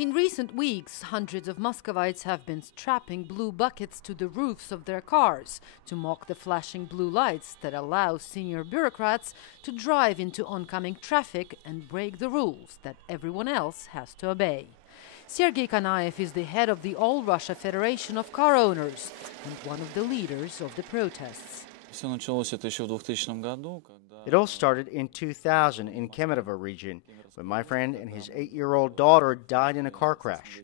In recent weeks, hundreds of Muscovites have been strapping blue buckets to the roofs of their cars to mock the flashing blue lights that allow senior bureaucrats to drive into oncoming traffic and break the rules that everyone else has to obey. Sergei Kanaev is the head of the All Russia Federation of Car Owners and one of the leaders of the protests. It all started in 2000 in Kemerovo region, when my friend and his 8-year-old daughter died in a car crash.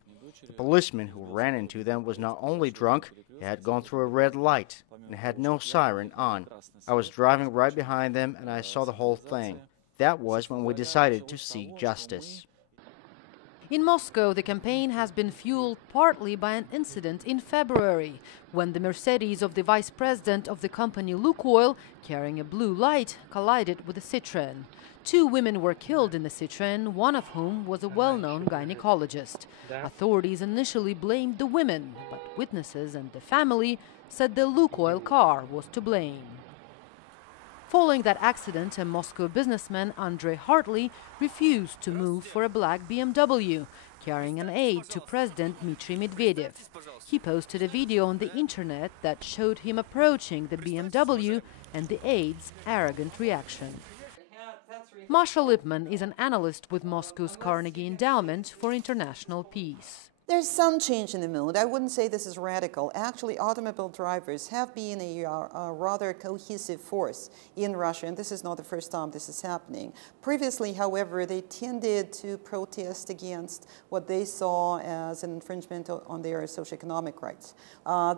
The policeman who ran into them was not only drunk, he had gone through a red light and had no siren on. I was driving right behind them and I saw the whole thing. That was when we decided to seek justice. In Moscow, the campaign has been fueled partly by an incident in February, when the Mercedes of the vice president of the company Lukoil, carrying a blue light, collided with a Citroën. 2 women were killed in the Citroën, one of whom was a well-known gynecologist. Authorities initially blamed the women, but witnesses and the family said the Lukoil car was to blame. Following that accident, a Moscow businessman, Andrei Hartley, refused to move for a black BMW, carrying an aide to President Dmitry Medvedev. He posted a video on the internet that showed him approaching the BMW and the aide's arrogant reaction. Masha Lipman is an analyst with Moscow's Carnegie Endowment for International Peace. There's some change in the mood. I wouldn't say this is radical. Actually, automobile drivers have been a rather cohesive force in Russia, and this is not the first time this is happening. Previously, however, they tended to protest against what they saw as an infringement on their socioeconomic rights.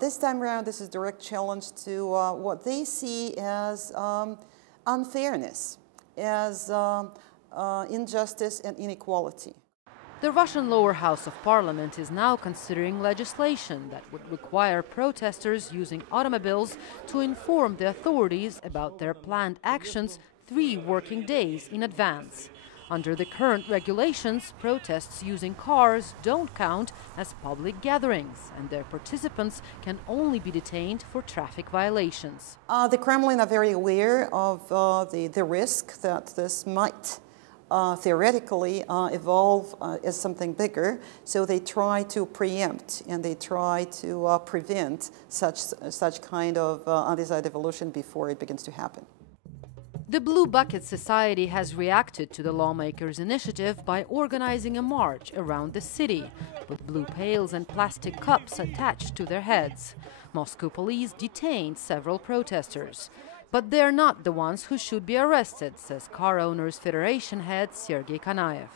This time around, this is a direct challenge to what they see as unfairness, as injustice and inequality. The Russian lower house of parliament is now considering legislation that would require protesters using automobiles to inform the authorities about their planned actions 3 working days in advance. Under the current regulations, protests using cars don't count as public gatherings, and their participants can only be detained for traffic violations. The Kremlin are very aware of the risk that this might theoretically evolve as something bigger, so they try to preempt and they try to prevent such kind of undesired evolution before it begins to happen. The Blue Bucket Society has reacted to the lawmakers' initiative by organizing a march around the city, with blue pails and plastic cups attached to their heads. Moscow police detained several protesters. But they're not the ones who should be arrested, says Car Owners Federation head Sergei Kanaev.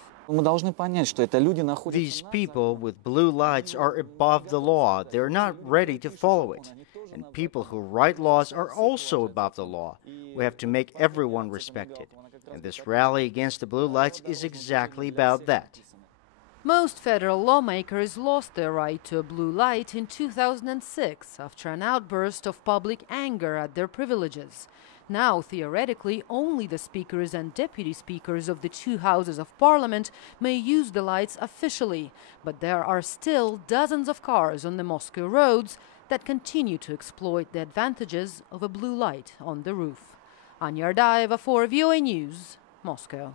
These people with blue lights are above the law. They're not ready to follow it. And people who write laws are also above the law. We have to make everyone respected. And this rally against the blue lights is exactly about that. Most federal lawmakers lost their right to a blue light in 2006 after an outburst of public anger at their privileges. Now, theoretically, only the speakers and deputy speakers of the 2 houses of parliament may use the lights officially, but there are still dozens of cars on the Moscow roads that continue to exploit the advantages of a blue light on the roof. Anya Ardaeva for VOA News, Moscow.